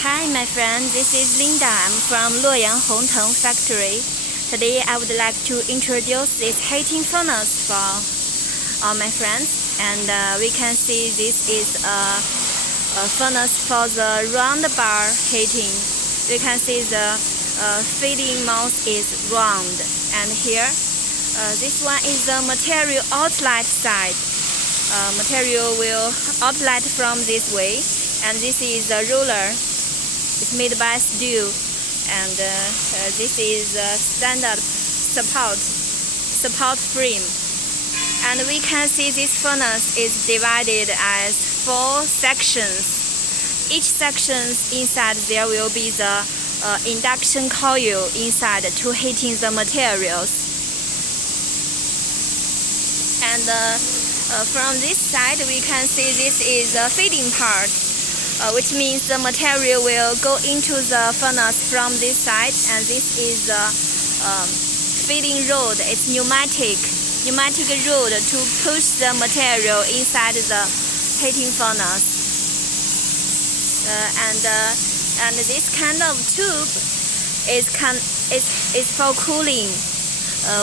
Hi my friend, this is Linda. I'm from Luoyang Hongteng factory. Today I would like to introduce this heating furnace for all my friends. And we can see this is a furnace for the round bar heating. We can see the feeding mouth is round. And here, this one is the material outlet side. Material will outlet from this way. And this is a roller. It's made by steel, and this is a standard support frame. And we can see this furnace is divided as 4 sections. Each section inside there will be the induction coil inside to heating the materials. And from this side we can see this is the feeding part. Which means the material will go into the furnace from this side, and this is the feeding rod. It's pneumatic rod to push the material inside the heating furnace. And this kind of tube is for cooling.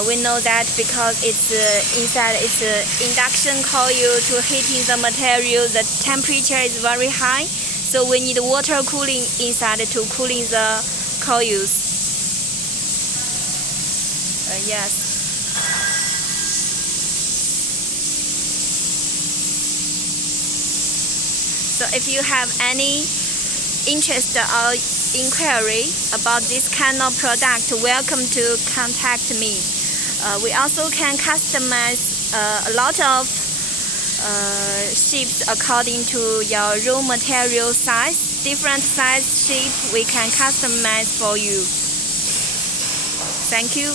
We know that because it's inside it's induction coil to heating the material. The temperature is very high. So we need water cooling inside to cooling the coils. Yes. So if you have any interest or inquiry about this kind of product, welcome to contact me. We also can customize a lot of shapes according to your raw material size. Different size shape we can customize for you. Thank you.